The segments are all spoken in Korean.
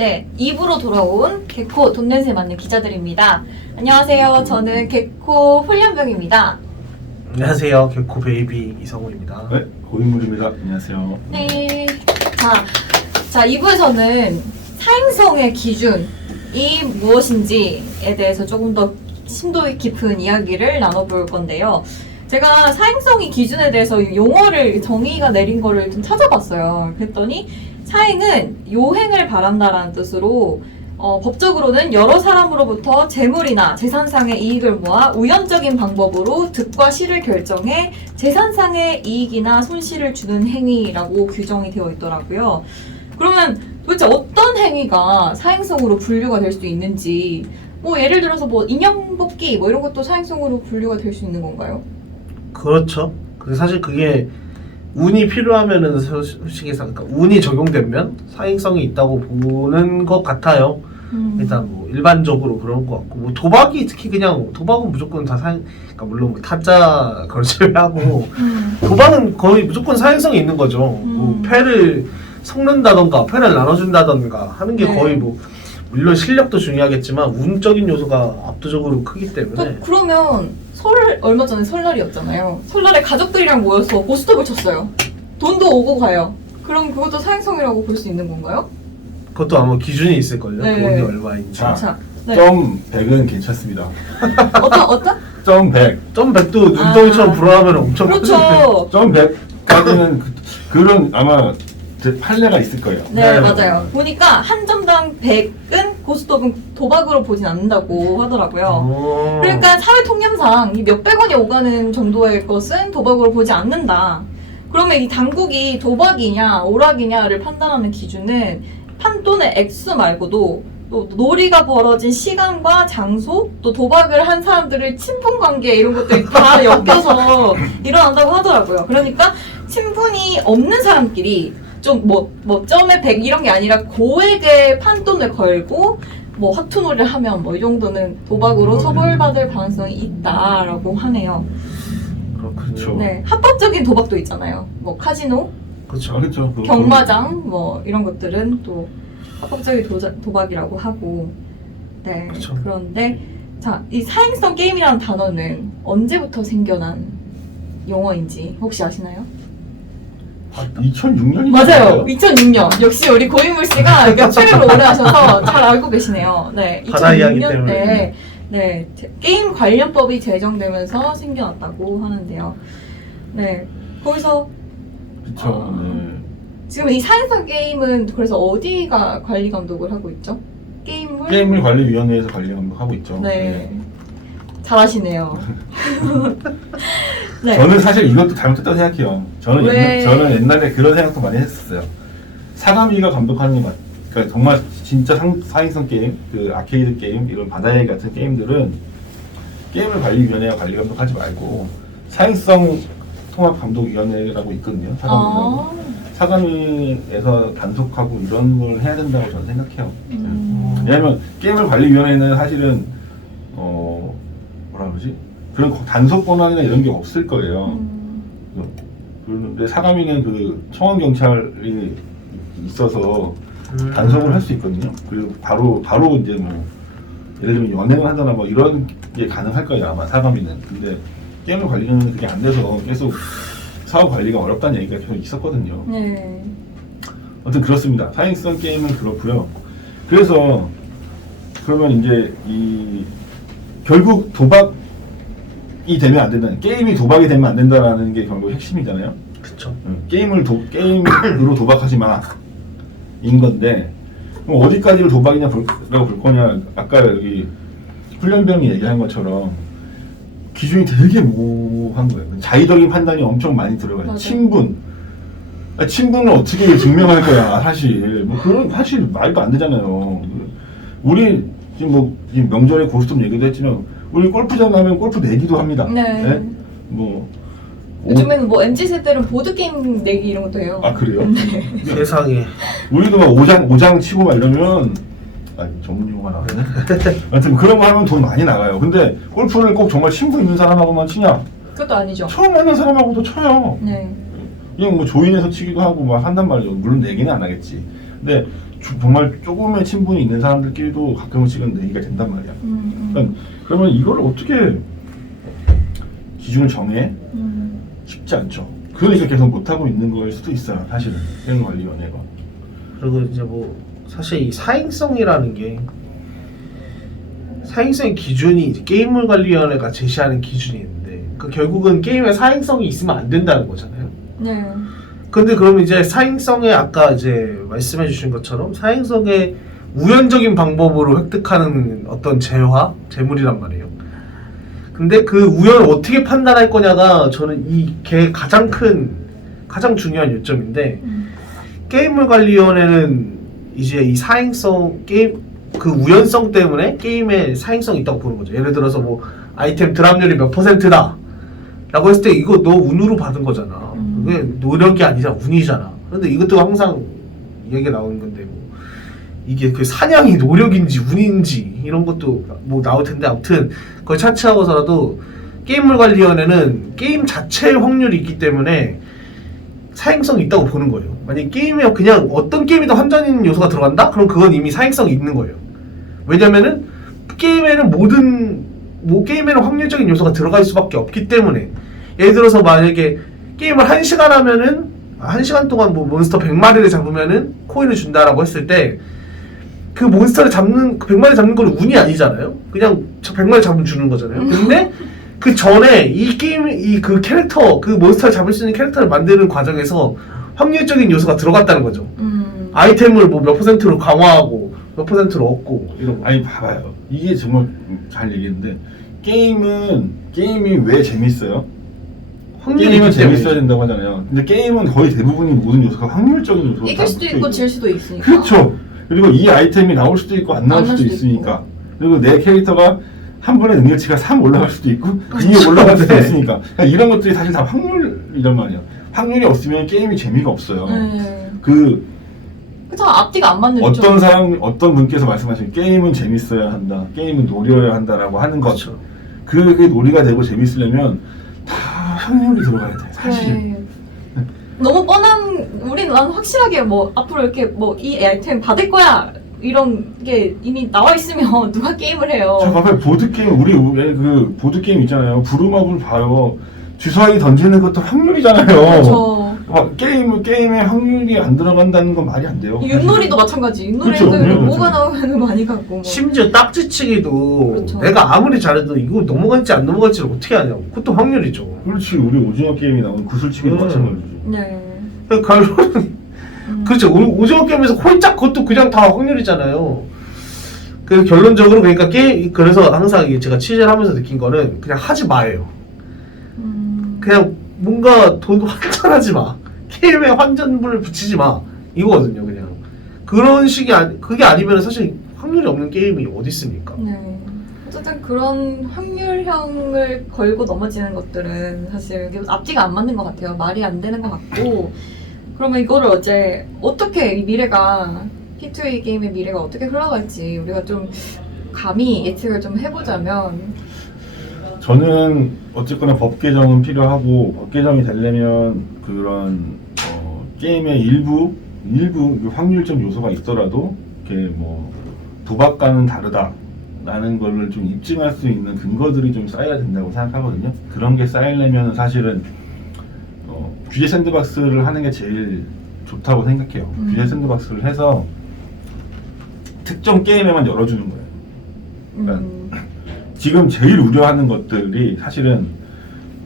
네, 2부로 돌아온 개코 돈 냄새 맡는 기자들입니다. 안녕하세요. 저는 개코 훈련병입니다. 안녕하세요. 개코 베이비 이성우입니다. 네, 고인물입니다. 안녕하세요. 네. 자, 2부에서는 사행성의 기준이 무엇인지에 대해서 조금 더 심도 깊은 이야기를 나눠볼 건데요. 제가 사행성의 기준에 대해서 용어를 정의가 내린 거를 좀 찾아봤어요. 그랬더니 사행은 요행을 바란다라는 뜻으로 법적으로는 여러 사람으로부터 재물이나 재산상의 이익을 모아 우연적인 방법으로 득과 실을 결정해 재산상의 이익이나 손실을 주는 행위라고 규정이 되어 있더라고요. 그러면 도대체 어떤 행위가 사행성으로 분류가 될 수 있는지, 뭐 예를 들어서 뭐 인형 뽑기 뭐 이런 것도 사행성으로 분류가 될 수 있는 건가요? 그렇죠. 근데 사실 그게 운이 필요하면은 솔직히 그러니까 운이 적용되면 사행성이 있다고 보는 것 같아요. 일단 뭐 일반적으로 그런 것 같고, 뭐 도박이 특히 그냥 도박은 무조건 다 사행, 그러니까 물론 뭐 타짜 걸쇠를 하고 도박은 거의 무조건 사행성이 있는 거죠. 뭐 패를 섞는다던가 패를 나눠준다던가 하는 게 네. 거의 뭐 물론 실력도 중요하겠지만 운적인 요소가 압도적으로 크기 때문에. 그러면 얼마 전에 설날이었잖아요. 설날에 가족들이랑 모여서 고스톱을 쳤어요. 돈도 오고 가요. 그럼 그것도 사행성이라고 볼 수 있는 건가요? 그것도 아마 기준이 있을걸요. 네. 돈이 얼마인지. 자, 네. 점 100은 괜찮습니다. 어떤? 점 100. 점 100도 눈덩이처럼 불어나면 엄청 그렇죠. 점 100까지는 그런 아마 판례가 있을 거예요. 네, 네. 맞아요. 보니까 한 점당 100은 고스톱은 도박으로 보진 않는다고 하더라고요. 그러니까 사회 통념상 이 몇백 원이 오가는 정도의 것은 도박으로 보지 않는다. 그러면 이 당국이 도박이냐 오락이냐를 판단하는 기준은 판돈의 액수 말고도 또 놀이가 벌어진 시간과 장소, 또 도박을 한 사람들의 친분 관계 이런 것들이 다 엮여서 일어난다고 하더라고요. 그러니까 친분이 없는 사람끼리 좀 점에 100 이런 게 아니라 고액의 판돈을 걸고 뭐 화투놀이를 하면 뭐 이 정도는 도박으로 처벌받을 가능성이 있다라고 하네요. 그렇죠. 네, 합법적인 도박도 있잖아요. 뭐 카지노, 그렇죠. 그렇죠. 경마장 뭐 이런 것들은 또 합법적인 도박이라고 하고, 네. 그쵸. 그런데 자, 이 사행성 게임이라는 단어는 언제부터 생겨난 용어인지 혹시 아시나요? 2006년이 맞아요. 2006년. 역시 우리 고인물 씨가 이게 출연을 오래 하셔서 잘 알고 계시네요. 네. 바다 이야기 2006년 때문에. 때 네, 게임 관련법이 제정되면서 생겨났다고 하는데요. 네. 거기서 그렇죠. 네. 지금 이 사행성 게임은 그래서 어디가 관리 감독을 하고 있죠? 게임물관리위원회에서 관리 감독하고 있죠. 네. 잘하시네요. 네. 저는 사실 이것도 잘못했다고 생각해요. 왜? 저는 옛날에 그런 생각도 많이 했었어요. 사가미가 감독하는 게 그러니까 정말 진짜 사행성 게임, 그 아케이드 게임, 이런 바다여행 같은 게임들은 게임을 관리위원회가 관리 감독하지 말고 사행성 통합감독위원회라고 있거든요. 사가미에서 단속하고 이런 걸 해야 된다고 저는 생각해요. 왜냐하면 게임을 관리위원회는 사실은 뭐라 그러지? 그런 단속 권한이나 이런 게 없을 거예요. 그런데 사가미는 그 청원경찰이 있어서 단속을 할 수 있거든요. 그리고 바로 이제 뭐 예를 들면 연행을 하거나 뭐 이런 게 가능할 거예요 아마 사가미는. 근데 게임을 관리는 그게 안 돼서 계속 사업 관리가 어렵다는 얘기가 계속 있었거든요. 네. 아무튼 그렇습니다. 사행성 게임은 그렇고요. 그래서 그러면 이제 결국 도박이 되면 안 된다는, 게임이 도박이 되면 안 된다라는 게 결국 핵심이잖아요. 그렇죠. 게임으로 도박하지 마 인 건데, 그럼 어디까지를 도박이라고 볼 거냐. 아까 여기 훈련병이 얘기한 것처럼 기준이 되게 모호한 거예요. 자의적인 판단이 엄청 많이 들어가요. 맞아요. 친분을 어떻게 증명할 거야, 사실. 뭐 그런, 사실 말도 안 되잖아요. 우리 지금 명절에 고스톱 얘기도 했지만, 우리 골프장 가면 골프 내기도 합니다. 네. 요즘에는 뭐 MZ세대는 보드게임 내기 이런 것도 해요. 아, 그래요? 세상에. 우리도 막 오장 치고 막 이러면, 전문 용어가 나오네. 하여튼 그런 거 하면 돈 많이 나가요. 근데 골프를 꼭 정말 친분 있는 사람하고만 치냐? 그것도 아니죠. 처음 만난 사람하고도 쳐요. 네. 그냥 뭐 조인해서 치기도 하고 막 한단 말이죠. 물론 내기는 안 하겠지. 근데 정말 조금의 친분이 있는 사람들끼리도 가끔씩은 내기가 된단 말이야. 그러니까 그러면 이걸 어떻게 기준을 정해? 쉽지 않죠. 그러니까 계속 못하고 있는 거일 수도 있어요. 사실은 게임관리위원회가. 그리고 이제 뭐 사실 이 사행성이라는 게 사행성의 기준이 이제 게임물관리위원회가 제시하는 기준이 있는데 그 결국은 게임에 사행성이 있으면 안 된다는 거잖아요. 네. 근데 그러면 이제 사행성에 아까 이제 말씀해 주신 것처럼 사행성의 우연적인 방법으로 획득하는 어떤 재물이란 말이에요. 근데 그 우연을 어떻게 판단할 거냐가 저는 이게 가장 중요한 요점인데 게임물관리위원회는 이제 이 사행성 게임 그 우연성 때문에 게임에 사행성이 있다고 보는 거죠. 예를 들어서 뭐 아이템 드랍률이 몇 %다 라고 했을 때 이거 너 운으로 받은 거잖아. 그게 노력이 아니라 운이잖아. 근데 이것도 항상 얘기가 나오는 건데 뭐 이게 그 사냥이 노력인지 운인지 이런 것도 뭐 나올 텐데 아무튼 그걸 차치하고서라도 게임물관리위원회는 게임 자체의 확률이 있기 때문에 사행성이 있다고 보는 거예요. 만약에 게임에 그냥 어떤 게임이든 환전 요소가 들어간다? 그럼 그건 이미 사행성이 있는 거예요. 왜냐면은 게임에는 게임에는 확률적인 요소가 들어갈 수밖에 없기 때문에 예를 들어서 만약에 게임을 1시간 하면은 1시간 동안 뭐 몬스터 100마리를 잡으면은 코인을 준다라고 했을 때 그 몬스터를 잡는 100마리 잡는 건 운이 아니잖아요. 그냥 100마리 잡으면 주는 거잖아요. 근데 그 전에 이 게임 그 캐릭터 그 몬스터를 잡을 수 있는 캐릭터를 만드는 과정에서 확률적인 요소가 들어갔다는 거죠. 아이템을 뭐 몇 %로 강화하고 몇 %로 얻고 이런 거. 아니 봐봐요. 이게 정말 잘 얘기했는데 게임이 왜 재밌어요? 확률이 게임은 있기 때문에. 재밌어야 된다고 하잖아요. 근데 게임은 거의 대부분이 모든 요소가 확률적인 요소가 이길 수도 있고 질 수도 있으니까. 그렇죠. 그리고 이 아이템이 나올 수도 있고 안 나올 수도 있으니까. 그리고 내 캐릭터가 한 번에 능력치가 3 올라갈 수도 있고 2 올라갈 수도 있으니까. 그러니까 이런 것들이 사실 다 확률이란 말이야. 확률이 없으면 게임이 재미가 없어요. 그쵸, 앞뒤가 안 맞는 어떤 분께서 말씀하신 게임은 재밌어야 한다, 게임은 노려야 한다라고 하는 것. 그렇죠. 그게 놀이가 되고 재밌으려면 다 확률이 들어가야 돼, 사실. 네. 너무 난 확실하게 뭐 앞으로 이렇게 뭐 이 아이템 받을 거야 이런 게 이미 나와 있으면 누가 게임을 해요. 자, 봐봐요. 보드게임, 우리 그 보드게임 있잖아요. 부루마블 봐요. 주사위 던지는 것도 확률이잖아요. 그렇죠. 게임에 확률이 안 들어간다는 건 말이 안 돼요. 윷놀이도 마찬가지. 그렇죠, 윷놀이도 뭐가 그렇죠. 나오면 많이 갖고. 뭐. 심지어 딱지치기도 그렇죠. 내가 아무리 잘해도 이거 넘어갈지 안 넘어갈지를 어떻게 하냐고. 그것도 확률이죠. 그렇지. 우리 오징어 게임이 나오는 구슬치기도 마찬가지지. 네. 결론은 그렇죠. 오징어 게임에서 홀짝 그것도 그냥 다 확률이잖아요. 그 결론적으로 그러니까 그래서 항상 이게 제가 취재를 하면서 느낀 거는 그냥 하지 마예요. 그냥 뭔가 돈 환전하지 마. 게임에 환전물을 붙이지 마. 이거거든요, 그냥. 그런 식이 그게 아니면 사실 확률이 없는 게임이 어디 있습니까? 네. 어쨌든 그런 확률형을 걸고 넘어지는 것들은 사실 앞뒤가 안 맞는 것 같아요. 말이 안 되는 것 같고. 그러면 이거를 어떻게 이 미래가 P2A 게임의 미래가 어떻게 흘러갈지 우리가 좀 감히 예측을 좀 해보자면 저는 어쨌거나 법 개정은 필요하고 법 개정이 되려면 그런 게임의 일부 확률적 요소가 있더라도 이렇게 뭐 도박과는 다르다라는 거를 좀 입증할 수 있는 근거들이 좀 쌓여야 된다고 생각하거든요. 그런 게 쌓이려면 사실은 규제 샌드박스를 하는 게 제일 좋다고 생각해요. 규제 샌드박스를 해서 특정 게임에만 열어주는 거예요. 그러니까 지금 제일 우려하는 것들이 사실은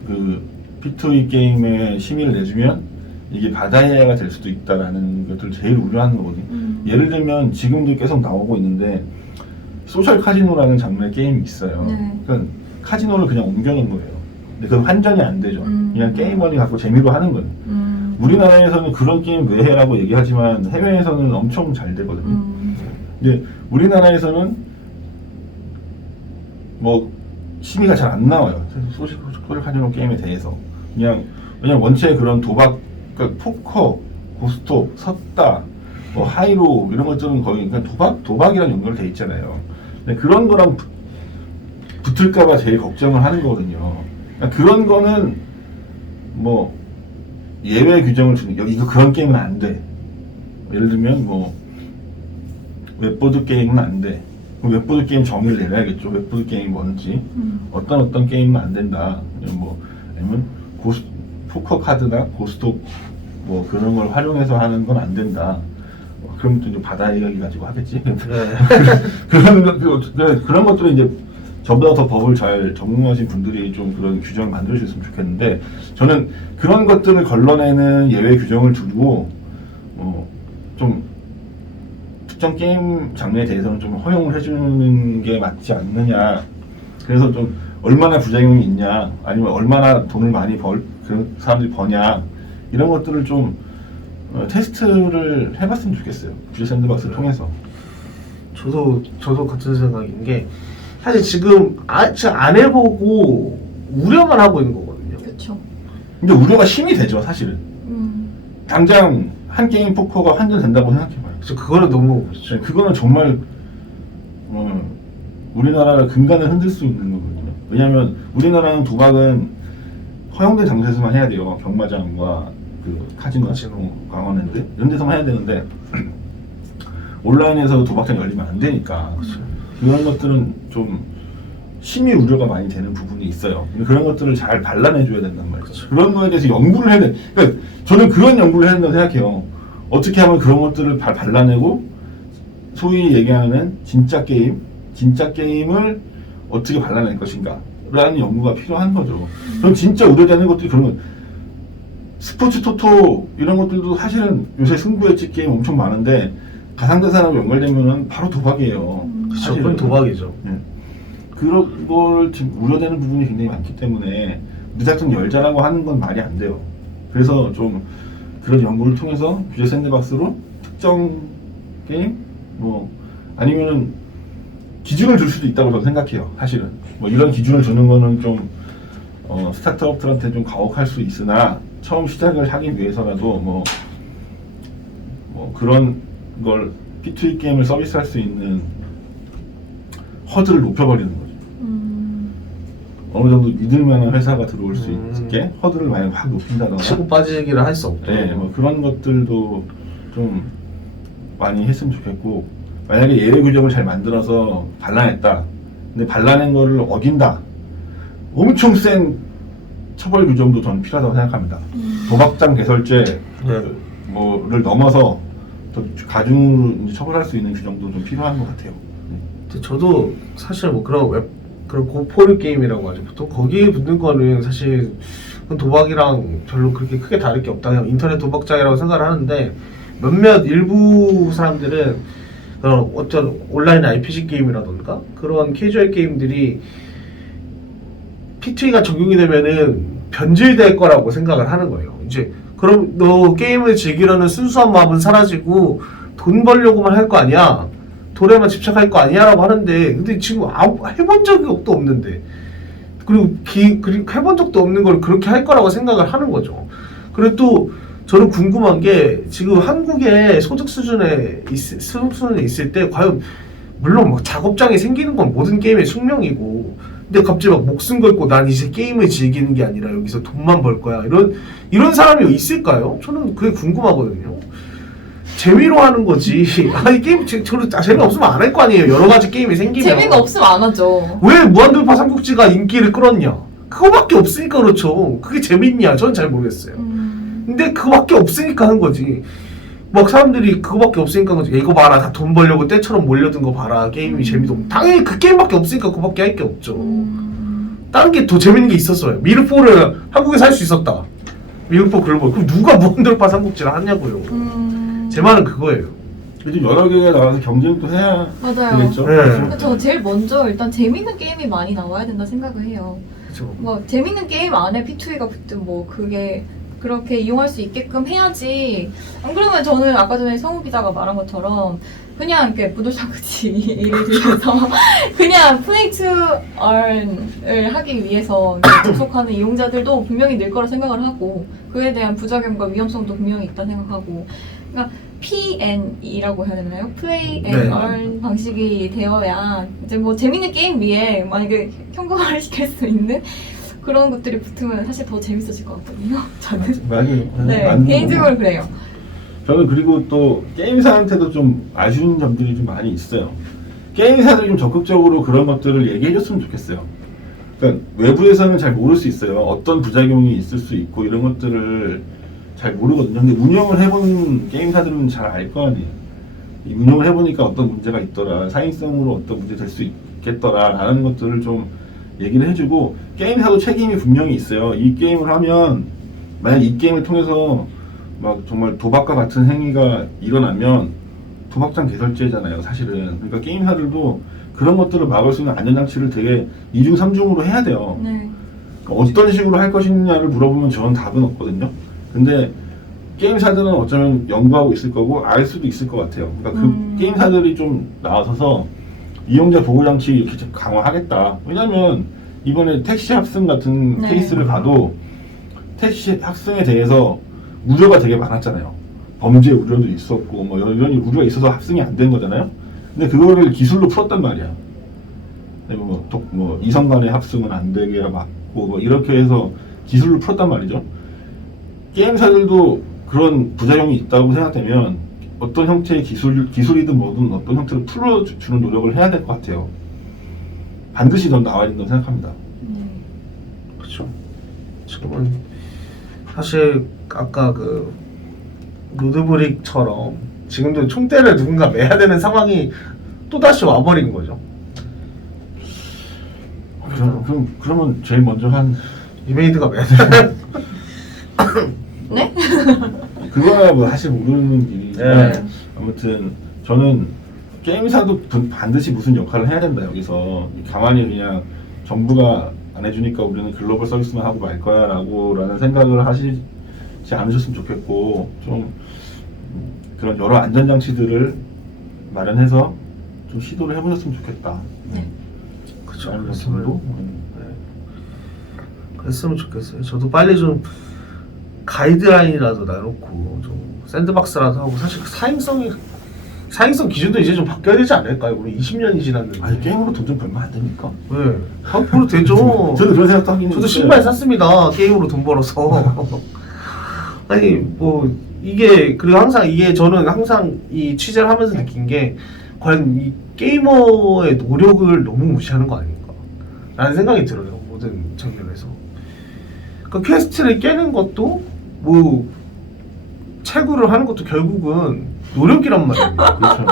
그 P2E 게임에 심의를 내주면 이게 바다이아가 될 수도 있다라는 것들을 제일 우려하는 거거든요. 예를 들면 지금도 계속 나오고 있는데 소셜 카지노라는 장르의 게임이 있어요. 네. 그러니까 카지노를 그냥 옮겨놓은 거예요. 근데 그건 환전이 안 되죠. 그냥 게이머리 갖고 재미로 하는 거예요. 우리나라에서는 그런 게임 왜 해라고 얘기하지만 해외에서는 엄청 잘 되거든요. 근데 우리나라에서는 뭐 심의가 잘 안 나와요. 소셜 카지노 게임에 대해서. 왜냐면 원체 그런 도박, 그러니까 포커, 고스톱, 섰다, 뭐 하이로 이런 것들은 거의 그냥 도박이랑 연결돼 있잖아요. 근데 그런 거랑 붙을까봐 제일 걱정을 하는 거거든요. 그러니까 그런 거는 뭐 예외 규정을 주는 이거 그런 게임은 안 돼. 예를 들면 뭐 웹보드 게임은 안 돼. 그럼 웹보드 게임 정의를 내려야겠죠. 웹보드 게임이 뭔지. 어떤 게임은 안 된다. 아니면 포커 카드나 고스톱 뭐 그런 걸 활용해서 하는 건 안 된다. 그럼 또 이제 바다 이야기 가지고 하겠지. 그런 것들은 이제 저보다 더 법을 잘 전공하신 분들이 좀 그런 규정을 만들어 주셨으면 좋겠는데, 저는 그런 것들을 걸러내는 예외 규정을 두고 좀 특정 게임 장르에 대해서는 좀 허용을 해주는 게 맞지 않느냐. 그래서 좀 얼마나 부작용이 있냐, 아니면 얼마나 돈을 많이 그런 사람들이 버냐, 이런 것들을 좀 테스트를 해봤으면 좋겠어요. 퓨즈 샌드박스를 통해서. 저도 같은 생각인 게, 사실 지금 안 해보고 우려만 하고 있는 거거든요. 그렇죠. 근데 우려가 힘이 되죠, 사실은. 당장 한 게임 포커가 환전된다고 생각해봐요. 그래서 그거는 너무 그렇죠. 그거는 정말 우리나라를 근간을 흔들 수 있는 거거든요. 왜냐하면 우리나라는 도박은 허용된 장소에서만 해야 돼요. 경마장과 그 카지노, 강원랜드 이런 데서만 해야 되는데 온라인에서 도박장이 열리면 안 되니까. 그렇죠. 그런 것들은 좀 심히 우려가 많이 되는 부분이 있어요. 그런 것들을 잘 발라내줘야 된단 말이죠. 그렇죠. 그런 거에 대해서 연구를 해야 돼. 그러니까 저는 그런 연구를 해야 된다고 생각해요. 어떻게 하면 그런 것들을 발라내고 소위 얘기하는 진짜 게임을 어떻게 발라낼 것인가 라는 연구가 필요한 거죠. 그럼 진짜 우려되는 것들이 그런 거, 스포츠 토토 이런 것들도 사실은 요새 승부예측 게임 엄청 많은데 가상자산하고 연결되면은 바로 도박이에요. 그렇죠. 그건 도박이죠. 네. 그런 걸 지금 우려되는 부분이 굉장히 많기 때문에 무작정 열자라고 하는 건 말이 안 돼요. 그래서 좀 그런 연구를 통해서 퓨즈 샌드박스로 특정 게임 아니면은 기준을 줄 수도 있다고 저는 생각해요. 사실은 이런 기준을 주는 거는 좀 스타트업들한테 좀 가혹할 수 있으나 처음 시작을 하기 위해서라도 그런 걸 P2E 게임을 서비스할 수 있는 허들을 높여버리는 거죠. 어느 정도 믿을만한 회사가 들어올 수 있게 허들을 많이 확 높인다던가. 치고 빠지기를 할 수 없죠. 네, 그런 것들도 좀 많이 했으면 좋겠고, 만약에 예외 규정을 잘 만들어서 발라냈다. 근데 발라낸 거를 어긴다. 엄청 센 처벌 규정도 저는 필요하다고 생각합니다. 도박장 개설죄 를 넘어서 더 가중으로 처벌할 수 있는 규정도 좀 필요한 것 같아요. 저도 사실 그런 고포류 게임이라고 하죠. 보통 거기에 붙는 거는 사실 도박이랑 별로 그렇게 크게 다를 게 없다. 그냥 인터넷 도박장이라고 생각을 하는데, 몇몇 일부 사람들은 그런 어떤 온라인 RPG 게임이라던가 그런 캐주얼 게임들이 P2E가 적용이 되면은 변질될 거라고 생각을 하는 거예요. 이제 그럼 너 게임을 즐기려는 순수한 마음은 사라지고 돈 벌려고만 할 거 아니야? 돈에만 집착할 거 아니야? 라고 하는데, 근데 지금 해본 적이 없는데, 그리고 해본 적도 없는 걸 그렇게 할 거라고 생각을 하는 거죠. 그리고 또 저는 궁금한 게, 지금 한국의 소득 수준에 있을 때 과연, 물론 작업장이 생기는 건 모든 게임의 숙명이고, 근데 갑자기 목숨 걸고 난 이제 게임을 즐기는 게 아니라 여기서 돈만 벌 거야, 이런 사람이 있을까요? 저는 그게 궁금하거든요. 재미로 하는 거지. 아니 게임 재미없으면 안 할 거 아니에요. 여러 가지 게임이 생기면. 재미가 없으면 안 하죠. 왜 무한돌파 삼국지가 인기를 끌었냐? 그거밖에 없으니까 그렇죠. 그게 재밌냐? 저는 잘 모르겠어요. 근데 그거밖에 없으니까 하는 거지. 사람들이 그거밖에 없으니까 하는 거지. 이거 봐라, 다 돈 벌려고 때처럼 몰려든 거 봐라. 게임이 재미도 없고. 당연히 그 게임밖에 없으니까 그거밖에 할 게 없죠. 다른 게 더 재밌는 게 있었어요. 미르포를 한국에서 할 수 있었다. 미르포 글로벌. 그럼 누가 무한돌파 삼국지를 하냐고요. 제 말은 그거예요. 요즘 여러 개가 나와서 경쟁도 해야 맞아요. 되겠죠. 네. 저 제일 먼저 일단 재밌는 게임이 많이 나와야 된다 생각을 해요. 그렇죠. 재밌는 게임 안에 P2E가 붙든 그게 그렇게 이용할 수 있게끔 해야지. 안 그러면 저는 아까 전에 성우 기자가 말한 것처럼 그냥 이렇게 부도사구치를 들여서 그냥 플레이 투 earn을 하기 위해서 접속하는 이용자들도 분명히 늘 거라 생각을 하고, 그에 대한 부작용과 위험성도 분명히 있다 생각하고, 그러니까 P&E라고 해야 되나요? Play and Earn 방식이 되어야 이제 재밌는 게임 위에 만약에 현금화를 시킬 수 있는 그런 것들이 붙으면 사실 더 재밌어질 것 같거든요. 저는. 맞아요. 네, 개인적으로 그래요. 저는 그리고 또 게임사한테도 좀 아쉬운 점들이 좀 많이 있어요. 게임사들이 좀 적극적으로 그런 것들을 얘기해줬으면 좋겠어요. 그러니까 외부에서는 잘 모를 수 있어요. 어떤 부작용이 있을 수 있고 이런 것들을 잘 모르거든요. 근데 운영을 해본 게임사들은 잘 알 거 아니에요. 이 운영을 해보니까 어떤 문제가 있더라, 사행성으로 어떤 문제 될 수 있겠더라 라는 것들을 좀 얘기를 해주고, 게임사도 책임이 분명히 있어요. 이 게임을 하면 만약 이 게임을 통해서 막 정말 도박과 같은 행위가 일어나면 도박장 개설죄잖아요, 사실은. 그러니까 게임사들도 그런 것들을 막을 수 있는 안전장치를 되게 2중 3중으로 해야 돼요. 네. 어떤 식으로 할 것이냐를 물어보면 저는 답은 없거든요. 근데 게임사들은 어쩌면 연구하고 있을 거고 알 수도 있을 것 같아요. 그러니까 그 게임사들이 좀 나서서 이용자 보호장치 이렇게 좀 강화하겠다. 왜냐면 이번에 택시 합승 같은 네. 케이스를 봐도 택시 합승에 대해서 우려가 되게 많았잖아요. 범죄 우려도 있었고 뭐 이런 우려가 있어서 합승이 안 된 거잖아요. 근데 그거를 기술로 풀었단 말이야. 뭐 이성 간의 합승은 안 되게 막고 뭐 이렇게 해서 기술로 풀었단 말이죠. 게임사들도 그런 부작용이 있다고 생각되면 어떤 형태의 기술이든 뭐든 어떤 형태로 풀어주는 노력을 해야 될 것 같아요. 반드시 더 나와야 된다고 생각합니다. 그렇죠. 지금은 사실 아까 그 로드브릭처럼 지금도 총대를 누군가 매야 되는 상황이 또 다시 와버린 거죠. 그러면 제일 먼저 한 리메이드가 매야 돼. 네? 그거야 뭐 사실 모르는 일이지만 네. 아무튼 저는 게임사도 반드시 무슨 역할을 해야 된다. 여기서 가만히 그냥 정부가 안 해주니까 우리는 글로벌 서비스만 하고 말 거야 라는 생각을 하시지 않으셨으면 좋겠고, 좀 그런 여러 안전장치들을 마련해서 좀 시도를 해보셨으면 좋겠다. 네. 그렇죠. 라는 그랬으면, 말씀도. 그랬으면 좋겠어요. 저도 빨리 좀 가이드라인이라도 내놓고 좀 샌드박스라도 하고, 사실 그 사행성 기준도 이제 좀 바뀌어야 되지 않을까요? 우리 20년이 지났는데. 아니 게임으로 돈 좀 벌면 안 됩니까? 네. 앞으로 되죠. 저도 그런 생각도 하긴 저도 했는데. 신발 샀습니다. 게임으로 돈 벌어서. 아니 뭐 이게, 그리고 항상 이게 저는 항상 이 취재를 하면서 느낀 게, 과연 이 게이머의 노력을 너무 무시하는 거 아닌가 라는 생각이 들어요. 모든 측면에서. 그 퀘스트를 깨는 것도 뭐 채굴을 하는 것도 결국은 노력이란 말이에요. 그렇죠.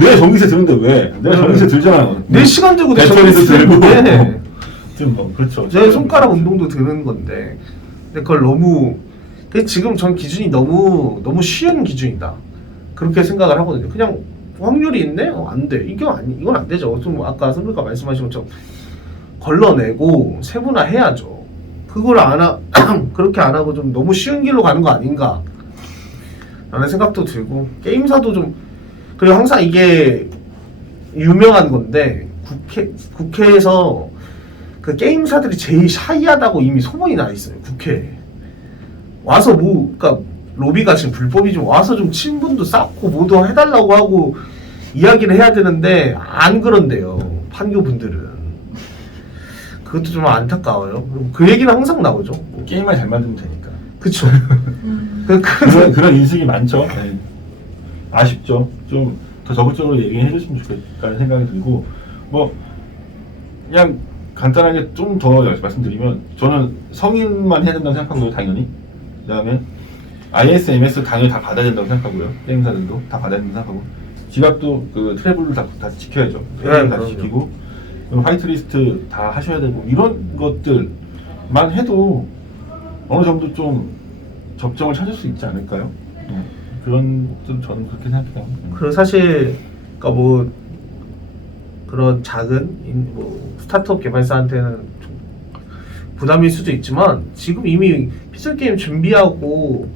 내 전기세 드는데 왜? 내가 전기세 들잖아. 내 시간 들고 내 배터리도 전기세 들고. 네. 뭐 그렇죠. 내 손가락 운동도 드는 건데, 근데 그걸 너무, 지금 전 기준이 너무 쉬운 기준이다 그렇게 생각을 하거든요. 그냥 확률이 있네? 안 돼. 이건 안 되죠. 좀 아까 선배가 말씀하신 것처럼 걸러내고 세분화해야죠. 그걸 그렇게 안 하고 좀 너무 쉬운 길로 가는 거 아닌가 라는 생각도 들고, 게임사도 좀, 그리고 항상 이게 유명한 건데, 국회에서 그 게임사들이 제일 샤이하다고 이미 소문이 나 있어요. 국회에 와서 그러니까 로비가 지금 불법이 좀 와서 좀 친분도 쌓고 뭐도 해달라고 하고 이야기를 해야 되는데 안 그런데요, 판교분들은. 그것도 좀 안타까워요. 그 얘기는 항상 나오죠. 게임만 잘 만들면 되니까. 그쵸. 그런 인식이 많죠. 네. 아쉽죠. 좀 더 적극적으로 얘기해 줬으면 좋겠다는 생각이 들고, 뭐 그냥 간단하게 좀 더 말씀드리면, 저는 성인만 해야 된다고 생각하고요, 당연히. 그 다음에 ISMS 당연히 다 받아야 된다고 생각하고요. 게임사들도 다 받아야 된다고 생각하고, 지갑도 그 트래블을 다 지켜야죠. 네, 다 지키고, 화이트리스트 다 하셔야 되고, 이런 것들만 해도 어느 정도 좀 접점을 찾을 수 있지 않을까요? 그런 것들은 저는 그렇게 생각해요. 그리고 사실 그러니까 뭐 그런 작은 뭐 스타트업 개발사한테는 좀 부담일 수도 있지만, 지금 이미 피셜 게임 준비하고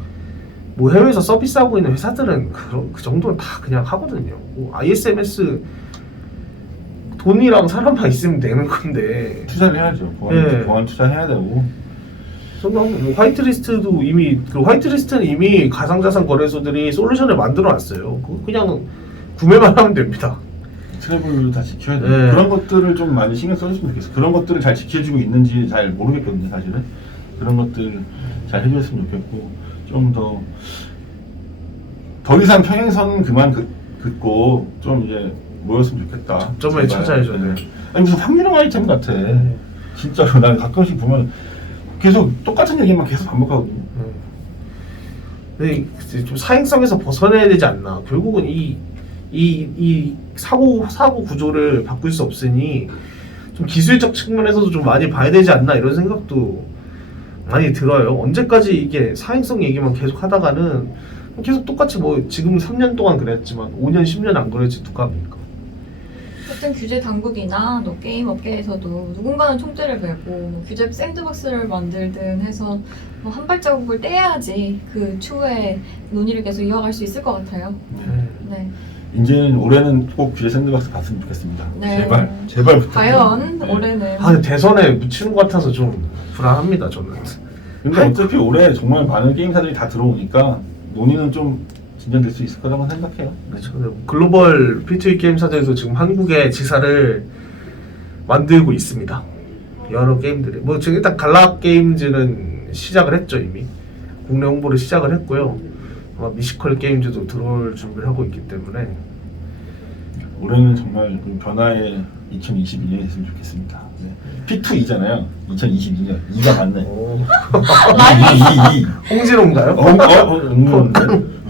뭐 해외에서 서비스하고 있는 회사들은 그 정도는 다 그냥 하거든요. 뭐 ISMS 돈이랑 사람만 있으면 되는 건데 투자를 해야죠. 보안 투자해야 되고. 뭐 화이트리스트도 이미, 그 화이트리스트는 이미 가상자산 거래소들이 솔루션을 만들어 놨어요. 그냥 구매만 하면 됩니다. 트래블도 다 지켜야 돼요. 네. 그런 것들을 좀 많이 신경 써줬으면 좋겠어요. 그런 것들을 잘 지켜주고 있는지 잘 모르겠거든요, 사실은. 그런 것들 잘 해줬으면 좋겠고, 좀 더 더 이상 평행선 그만 긋고 좀 이제 모였으면 좋겠다. 점을 제발. 찾아야죠. 네. 아니 무슨 확률형 아이템 같아. 진짜로 난 가끔씩 보면 계속 똑같은 얘기만 계속 반복하거든요. 근데 이제 좀 사행성에서 벗어나야 되지 않나. 결국은 이 사고 구조를 바꿀 수 없으니 좀 기술적 측면에서도 좀 많이 봐야 되지 않나 이런 생각도 많이 들어요. 언제까지 이게 사행성 얘기만 계속 하다가는 계속 똑같이 뭐 지금 3년 동안 그랬지만 5년 10년 안 그럴지 누가 합니까? 어떤 규제 당국이나 또 게임 업계에서도 누군가는 총대를 메고 뭐 규제 샌드박스를 만들든 해서 뭐 한 발자국을 떼야지 그 추후에 논의를 계속 이어갈 수 있을 것 같아요. 네. 이제는 올해는 꼭 규제 샌드박스 봤으면 좋겠습니다. 네. 제발 부탁드립니다. 과연 네. 올해는 근데 대선에 묻히는 것 같아서 좀 불안합니다 저는. 근데 어차피 올해 정말 많은 게임사들이 다 들어오니까 논의는 좀 진전될 수 있을 거라고 생각해요. 그렇죠. 글로벌 P2E 게임사들도 지금 한국에 지사를 만들고 있습니다. 여러 게임들이. 뭐 지금 일단 갈라 게임즈는 시작을 했죠 이미. 국내 홍보를 시작을 했고요. 아마 미시컬 게임즈도 들어올 준비를 하고 있기 때문에. 올해는 정말 그 변화의 2022년이 됐으면 좋겠습니다. 네. P2E잖아요. 2022년 2가 맞네. 오. 2. 홍진호인가요?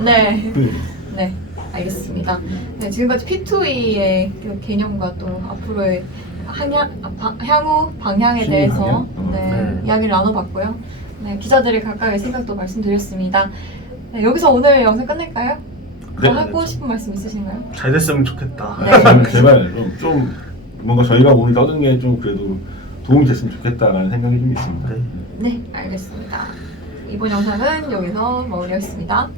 네. 그, 네, 알겠습니다. 네, 지금까지 P2E의 그 개념과 또 앞으로의 향후 방향에 향후 대해서 방향? 네, 네. 이야기를 나눠봤고요. 네, 기자들의 각각의 생각도 말씀드렸습니다. 네, 여기서 오늘 영상 끝낼까요? 더 네, 하고 네. 싶은 말씀 있으신가요? 잘 됐으면 좋겠다. 네. 제발 좀 뭔가 저희가 오늘 떠든 게 좀 그래도 도움이 됐으면 좋겠다라는 생각이 좀 있습니다. 네. 네, 알겠습니다. 이번 영상은 여기서 마무리하겠습니다.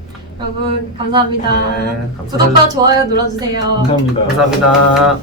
여러분 감사합니다. 네, 감사합니다. 구독과 좋아요 눌러주세요. 감사합니다. 감사합니다.